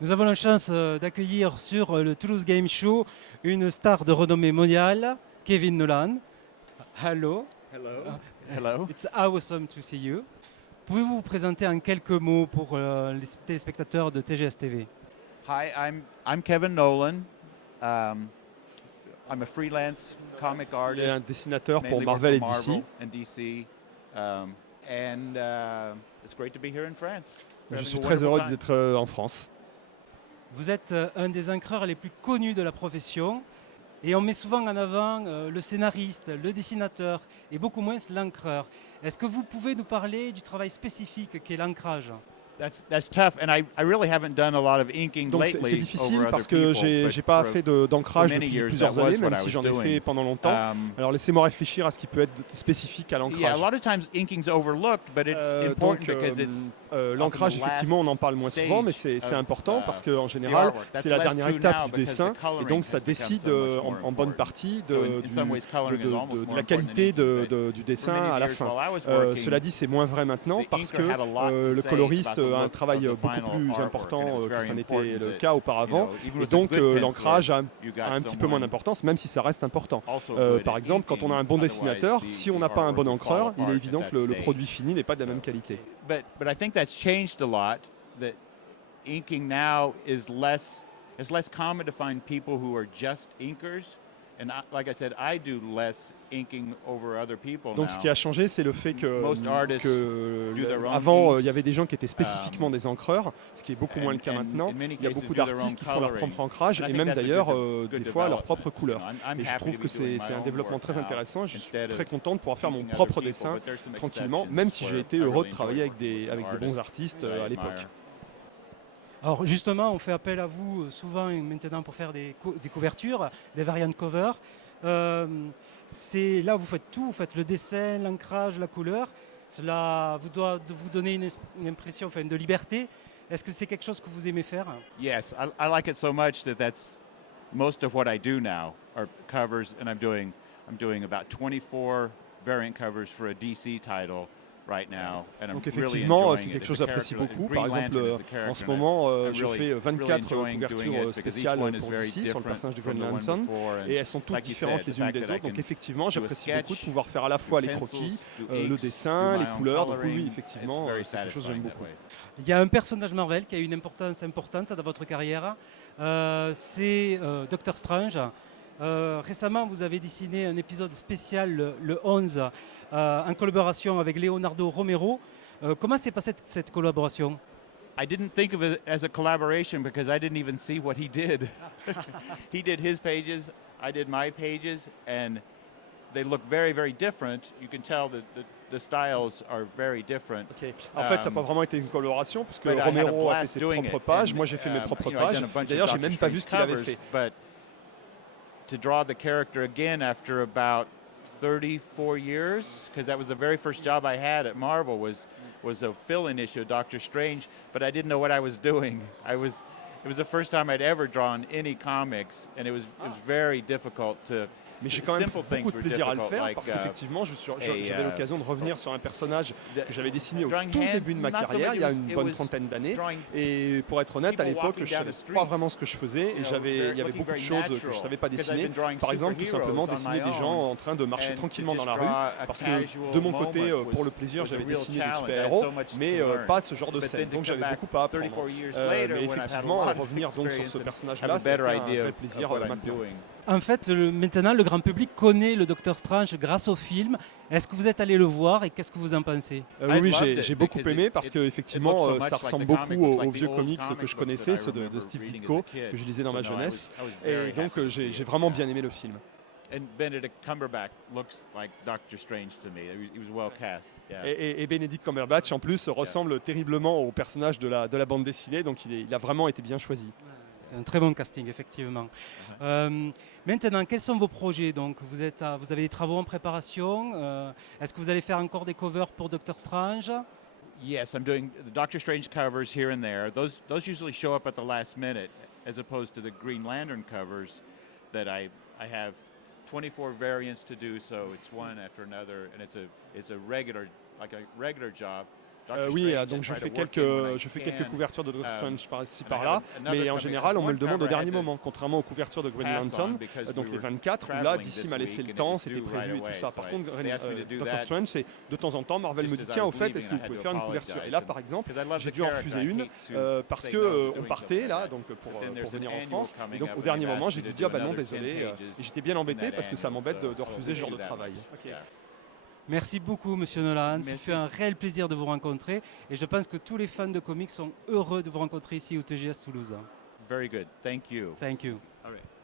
Nous avons la chance d'accueillir sur le Toulouse Game Show une star de renommée mondiale, Kevin Nolan. Hello. Hello. Hello. It's awesome to see you. Pouvez-vous vous présenter en quelques mots pour les téléspectateurs de TGS TV? Hi, I'm Kevin Nolan. I'm a freelance comic Il est artist. un dessinateur pour mainly Marvel et work for DC. Marvel and DC. It's great to be here in France. We're Je having suis a très heureux wonderful d'être en France. Vous êtes un des encreurs les plus connus de la profession et on met souvent en avant le scénariste, le dessinateur et beaucoup moins l'encreur. Est-ce que vous pouvez nous parler du travail spécifique qu'est l'ancrage? That's tough, and I really haven't done a lot of inking Donc lately c'est difficile over parce other que people, j'ai but pas for- fait d'ancrage for many depuis years, plusieurs that was années, what même I si was j'en ai doing. fait pendant longtemps. Alors laissez-moi réfléchir à ce qui peut être spécifique à Yeah, a l'ancrage. lot of times inking's overlooked, but it's important because it's L'ancrage, often the effectivement, on en parle moins last souvent, mais stage c'est of, important parce qu'en the général, artwork. That's c'est la less dernière true étape now du because dessin the coloring et donc has ça become décide so much more en bonne important. partie So in some ways, coloring is almost de more la important qualité than inking, du dessin à la years fin. while I was working, Cela dit, c'est moins vrai maintenant the parce inker que had a lot to le say coloriste about the a un look travail of the beaucoup final plus artwork, and important it was que very ça n'était important le that, cas auparavant. even Et with a donc good penciler, l'ancrage a you got un petit peu moins someone d'importance, même si ça reste important. also good Par at exemple, quand on a un bon inking, dessinateur, otherwise si on the n'a pas un bon artwork would fall encreur, il apart est at évident that que le stage. produit fini n'est pas de la même qualité. But I think that's changed a lot. That inking now is less common to find people who are just inkers. And like I said, I do less inking over other people Donc now. ce qui a changé, c'est le fait Most artists do their own avant, inks. il y avait des gens qui étaient spécifiquement des encreurs, ce qui est beaucoup moins le cas And maintenant. in many Il y a cases beaucoup do their own d'artistes qui font leur coloring. propre ancrage And I et think même that's a d'ailleurs good des fois leur development. propre couleur. I'm Et je happy trouve to que be doing c'est my un own développement work très now intéressant. Je suis instead très of content de pouvoir faire mon inking propre other people, dessin but there's some tranquillement, exceptions même si where j'ai été I heureux de really travailler enjoy avec des bons artistes that I à l'époque. admire. Alors justement, on fait appel à vous souvent maintenant pour faire des couvertures, des variant covers. C'est là vous faites tout, vous faites le dessin, l'ancrage, la couleur. Cela vous doit vous donner une impression, enfin, de liberté. Est-ce que c'est quelque chose que vous aimez faire? Yes, I like it so much that's most of what I do now are covers, and I'm doing about 24 variant covers for a DC title right now, and I'm Donc really effectivement, enjoying c'est it. quelque It's chose a que j'apprécie character, beaucoup. Green Par exemple, Lantern is the character, en ce and moment, I'm je really- fais really 24 enjoying doing couvertures it because each spéciales one is pour very DC sur le different personnage de from Green the one Lantern. before, and Et elles sont toutes like you différentes said, les the unes fact des that I autres. Donc can effectivement, do a j'apprécie beaucoup de sketch, pouvoir faire à la fois les pencils, croquis, do le inks, dessin, do les my own couleurs. Donc oui, coloring. effectivement, It's very c'est quelque chose que j'aime satisfying that beaucoup. way. Il y a un personnage Marvel qui a une importance importante dans votre carrière. C'est Doctor Strange. Récemment, vous avez dessiné un épisode spécial, le 11, en collaboration avec Leonardo Romero. Comment s'est passée cette collaboration? I didn't think of it as a collaboration because I didn't even see what he did. He did his pages, I did my pages, and they look very, very different. You can tell that the styles are very different. Ok. En fait, ça n'a pas vraiment été une coloration puisque But I had a Romero a fait blast ses doing propres it, pages, and, moi j'ai fait mes propres you know, I've pages. done a bunch of D'ailleurs, j'ai Doctor même pas vu Strange ce qu'il avait covers, fait. But to draw the character again after about 34 years, because that was the very first job I had at Marvel was a fill-in issue of Doctor Strange, but I didn't know what I was doing. It was the first time I'd ever drawn any comics, and it was very difficult to. Mais j'ai quand même simple pris beaucoup things de were plaisir à le difficult, faire like, parce qu'effectivement, j'avais l'occasion de revenir sur un personnage que j'avais dessiné au drawing tout hands, début de ma not so carrière, much, il y a it une was- bonne it was trentaine d'années. drawing Et pour être honnête, à people l'époque, walking je down ne the savais pas street, vraiment ce que je faisais et you know, il y avait looking beaucoup de very choses que je natural, ne savais pas because I've dessiner. been drawing Par exemple, tout superheroes simplement on dessiner my des gens own. en train de marcher And to tranquillement dans just la draw rue. a Parce que casual de mon côté, moment pour le was- plaisir, was a j'avais real dessiné des challenge. I had super-héros, so much to mais learn. pas ce genre de But scène. then to Donc j'avais come back beaucoup à apprendre. 34 years later, Mais when I've had a effectivement, lot of revenir donc sur experience ce and have personnage-là, a ça a été better un idea vrai of plaisir what I'm maintenant. doing. En fait, maintenant, le grand public connaît le Docteur Strange grâce au film. Est-ce que vous êtes allé le voir et qu'est-ce que vous en pensez? I Oui, loved it j'ai beaucoup because aimé it- parce it- que it effectivement, looks so ça much like ressemble the beaucoup comic books, aux like the vieux old comics comic que je books connaissais, that I ceux de remember Steve reading Ditko, as a kid. que je lisais dans ma So no, I jeunesse. was very Et donc happy to see j'ai it. vraiment bien aimé le film. And Benedict Cumberbatch looks like Doctor Strange to me. He was well cast. Yeah. Et Benedict Cumberbatch en plus ressemble terriblement au personnage de la bande dessinée, donc il a vraiment été bien choisi. C'est un très bon casting, effectivement. Maintenant, quels sont vos projets? Donc, vous avez des travaux en préparation. Est-ce que vous allez faire encore des covers pour Doctor Strange? Yes, I'm doing the Doctor Strange covers here and there. Those usually show up at the last minute, as opposed to the Green Lantern covers that I have 24 variants to do. So it's one after another, and it's a regular job Oui, donc je fais quelques couvertures de Doctor Strange par-ci par-là, mais en général on me le demande au dernier moment, contrairement aux couvertures de Green Lantern, donc les 24, où là DC m'a laissé le temps, c'était prévu et tout ça. Par contre, Doctor Strange, c'est de temps en temps Marvel me dit tiens, au fait, est-ce que vous pouvez faire une couverture? Et là, par exemple, j'ai dû en refuser une parce que on partait là, donc pour venir en France, et donc au dernier moment j'ai dû dire bah non, désolé, et j'étais bien embêté parce que ça m'embête de refuser ce genre de travail. Merci beaucoup, Monsieur Nolan. Ça fait un réel plaisir de vous rencontrer. Et je pense que tous les fans de comics sont heureux de vous rencontrer ici au TGS Toulouse. Very good. Thank you. Thank you. All right.